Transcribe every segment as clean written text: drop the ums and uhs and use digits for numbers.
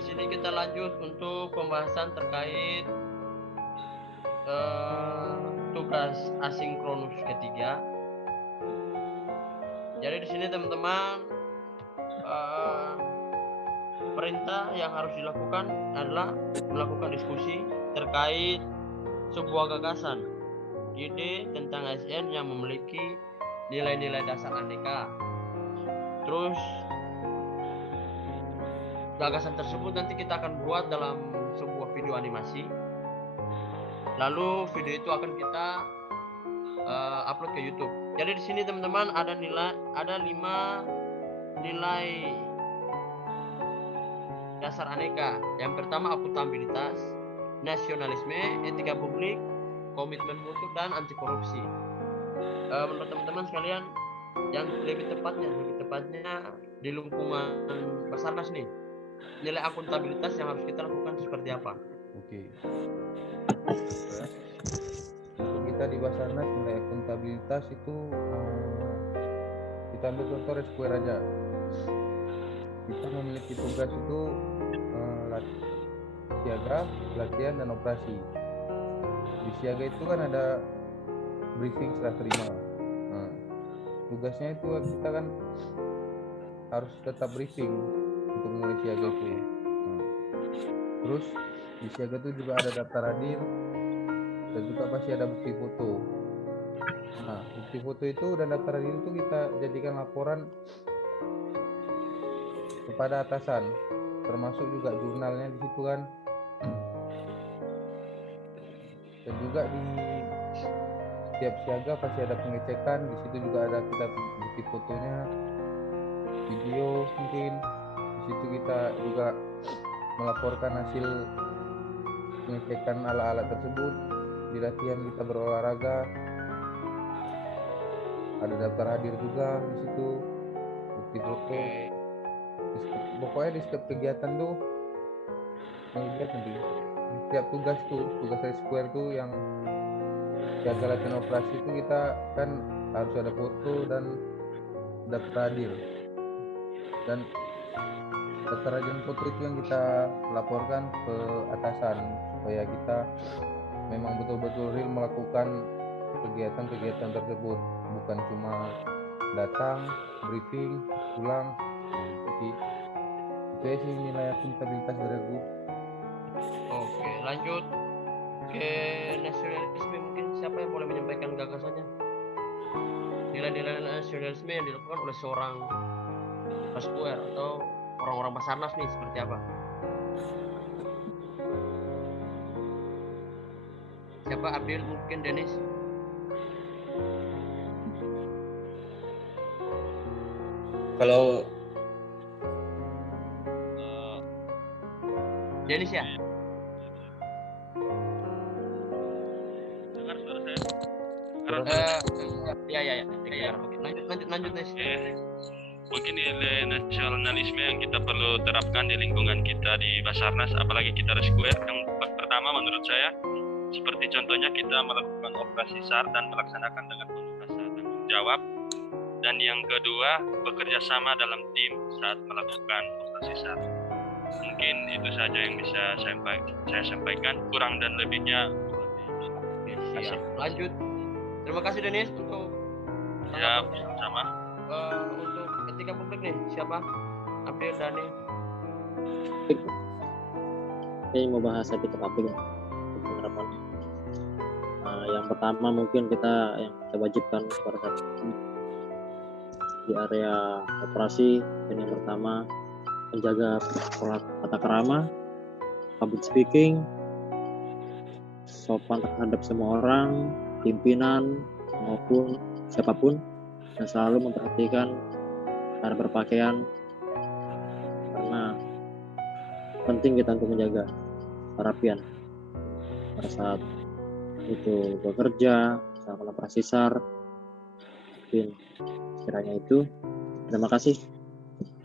di sini kita lanjut untuk pembahasan terkait tugas asinkronus ketiga. Jadi di sini teman-teman, perintah yang harus dilakukan adalah melakukan diskusi terkait sebuah gagasan, ide tentang ASN yang memiliki nilai-nilai dasar aneka. Terus gagasan tersebut nanti kita akan buat dalam sebuah video animasi. Lalu video itu akan kita upload ke YouTube. Jadi di sini teman-teman ada 5 nilai dasar aneka. Yang pertama akuntabilitas, nasionalisme, etika publik, komitmen mutu, dan anti korupsi. Menurut teman-teman sekalian, yang lebih tepatnya di lingkungan Basarnas nih, nilai akuntabilitas yang harus kita lakukan seperti apa? Oke. Untuk kita di Basarnas, nilai akuntabilitas itu kita ambil contoh Rescuer aja. Kita memiliki tugas itu siaga, latihan, dan operasi. Di siaga itu kan ada briefing setelah terima. Tugasnya itu kita kan harus tetap briefing untuk mulai siaga itu. Terus di siaga itu juga ada daftar hadir dan juga pasti ada bukti foto. Nah, bukti foto itu dan daftar hadir itu kita jadikan laporan kepada atasan, termasuk juga jurnalnya di situ kan. Dan juga di setiap siaga pasti ada pengecekan, di situ juga ada kita bukti fotonya, video mungkin. Di situ kita juga melaporkan hasil pengecekan alat-alat tersebut. Di latihan kita berolahraga, ada daftar hadir juga di situ, bukti foto. Pokoknya di setiap kegiatan tuh melihat nanti di setiap tugas Rescuer tuh yang jaga latihan operasi itu kita kan harus ada foto dan daftar hadir, dan daftar hadir foto itu yang kita laporkan ke atasan supaya kita memang betul-betul real melakukan kegiatan-kegiatan tersebut, bukan cuma datang briefing pulang. Jadi itu sih nilai akuntabilitas dari aku. Oke, lanjut ke nasionalisme. Mungkin siapa yang boleh menyampaikan gagasannya? Nilai-nilai nasionalisme yang dilakukan oleh seorang Rescuer atau orang-orang Basarnas nih seperti apa? Siapa? Abdul, mungkin Denis? Kalau Denis ya? Dengar suara saya? Ya. Oke, lanjut Denis. Mungkin nilai nasionalisme yang kita perlu terapkan di lingkungan kita di Basarnas, apalagi kita Rescuer. Yang pertama menurut saya, seperti contohnya kita melakukan operasi SAR dan melaksanakan dengan penuh rasa tanggung jawab. Dan yang kedua, bekerja sama dalam tim saat melakukan operasi SAR. Mungkin itu saja yang bisa saya sampaikan, kurang dan lebihnya. Siap. Lanjut. Terima kasih Denis untuk Ya, sama. untuk etika publik nih, siapa? Abdul, Dani. Ini mau bahas etika publik ya, penerapannya. Yang pertama mungkin kita wajibkan pada saat ini di area operasi. Dan yang pertama menjaga tata krama, public speaking, sopan terhadap semua orang, pimpinan maupun siapapun, dan selalu memperhatikan cara berpakaian, karena penting kita untuk menjaga kerapian pada saat itu bekerja, saat operasi SAR. Mungkin sekiranya itu. Terima kasih.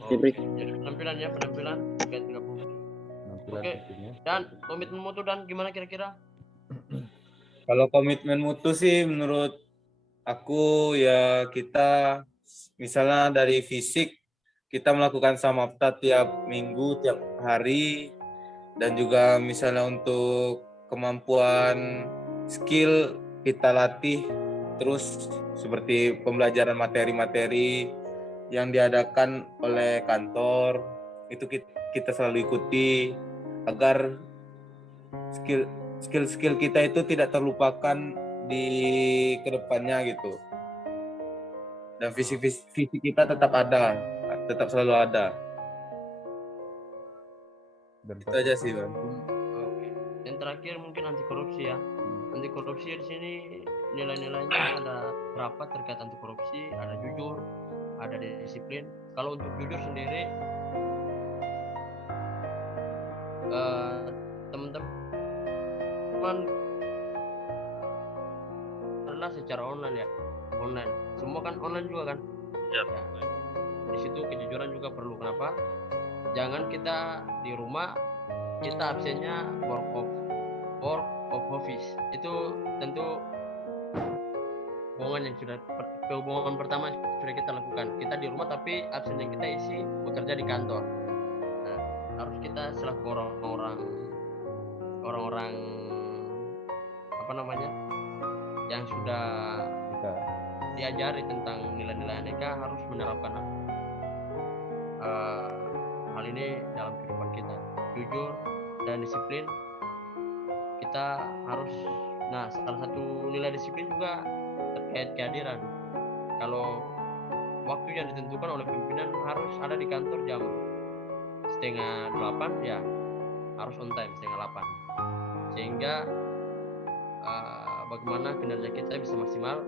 Cipri. Penampilan terkait etika publik. Oke. Dan komitmen mutu dan gimana kira-kira? Kalau komitmen mutu sih menurut aku ya, kita misalnya dari fisik kita melakukan samapta tiap minggu, tiap hari, dan juga misalnya untuk kemampuan skill kita latih terus, seperti pembelajaran materi-materi yang diadakan oleh kantor itu kita selalu ikuti agar skill kita itu tidak terlupakan di kedepannya gitu, dan visi kita tetap selalu ada. Dan Itu aja sih, Bang. Oke. Yang terakhir mungkin anti korupsi ya. Anti korupsi di sini nilai-nilainya ada berapa terkait anti korupsi, ada jujur, ada disiplin. Kalau untuk jujur sendiri teman-teman adalah secara online ya, online. Semua kan online juga kan. Ya. Di situ kejujuran juga perlu. Kenapa? Jangan kita di rumah kita absennya work of office. Itu tentu kebohongan pertama yang sudah kita lakukan. Kita di rumah tapi absen yang kita isi bekerja di kantor. Nah, harus kita selaku orang-orang apa namanya yang sudah kita diajari tentang nilai-nilai aneka harus menerapkan hal ini dalam kehidupan kita. Jujur dan disiplin kita harus. Nah, salah satu nilai disiplin juga terkait kehadiran. Kalau waktu yang ditentukan oleh pimpinan harus ada di kantor jam 7:30 ya harus on time 7:30, sehingga bagaimana kinerja kita bisa maksimal.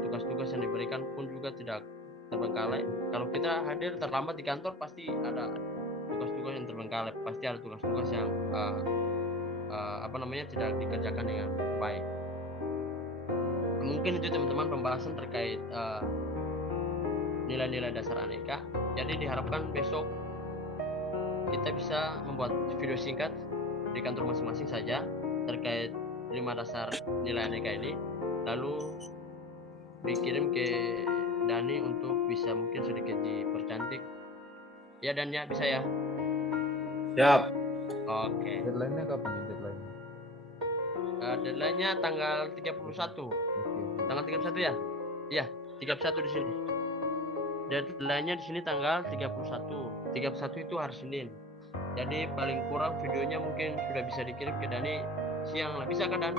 Tugas-tugas yang diberikan pun juga tidak terbengkalai. Kalau kita hadir terlambat di kantor pasti ada tugas-tugas yang terbengkalai, pasti ada tugas-tugas yang tidak dikerjakan dengan baik. Mungkin itu teman-teman pembahasan terkait nilai-nilai dasar aneka. Jadi diharapkan besok kita bisa membuat video singkat di kantor masing-masing saja terkait 5 dasar nilai aneka ini, lalu dikirim ke Dani untuk bisa mungkin sedikit dipercantik. Ya Dan ya, bisa ya? Siap. Oke. deadline-nya kapan nih deadline? Deadline-nya tanggal 31. Oke. Tanggal 31 ya? Iya, 31 di sini. Deadline-nya di sini tanggal 31. 31 itu hari Senin. Jadi paling kurang videonya mungkin sudah bisa dikirim ke Dani siang lah. Bisa kan Dan?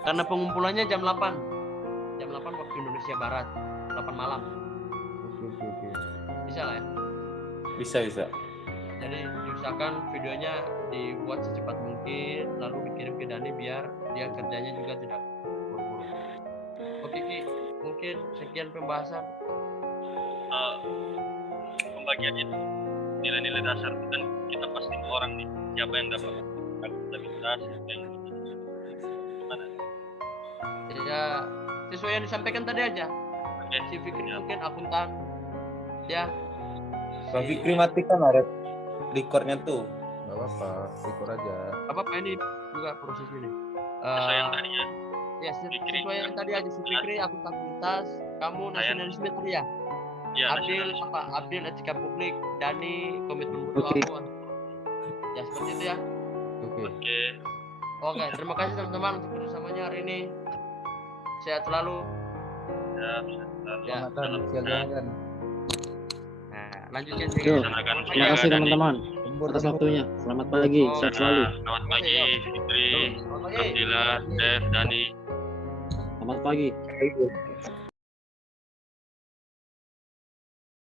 Karena pengumpulannya jam 8. Jam 8 waktu Indonesia Barat. 8 malam. Oke. Bisa lah ya? Bisa. Jadi diusahakan videonya dibuat secepat mungkin, lalu dikirim ke Dani biar dia kerjanya juga tidak buru-buru. Oke Ki, mungkin sekian pembahasan. Pembagian itu nilai-nilai dasar kan kita pasti orang nih, siapa yang dapat akuntabilitas, siapa yang gimana? Ya sesuai yang disampaikan tadi aja. Oke. Si Fikri mungkin akuntan, ya. Bang Fikri matikan ada recordnya tuh. Nggak apa-apa, ikut aja. Apa ini juga proses ini. Sesuai yang tadinya. Ya sesuai yang tadi aja, si Fikri akuntabilitas, kamu nasionalisme tadi ya. Ya, Abil Abil etika publik, Dani komitmen mutu Oke. aku. Ya seperti itu ya. Oke. Oke, terima kasih teman-teman untuk kerjasamanya hari ini. Sehat selalu. Ya. Selamatan, siaga kan. Nah, lanjutkan Yo, sedikit. terima kasih teman-teman atas waktunya. Selamat pagi, sehat selalu. Selamat pagi, Fitri, Selamat pagi. Abdillah, Dev, Dani. Selamat pagi.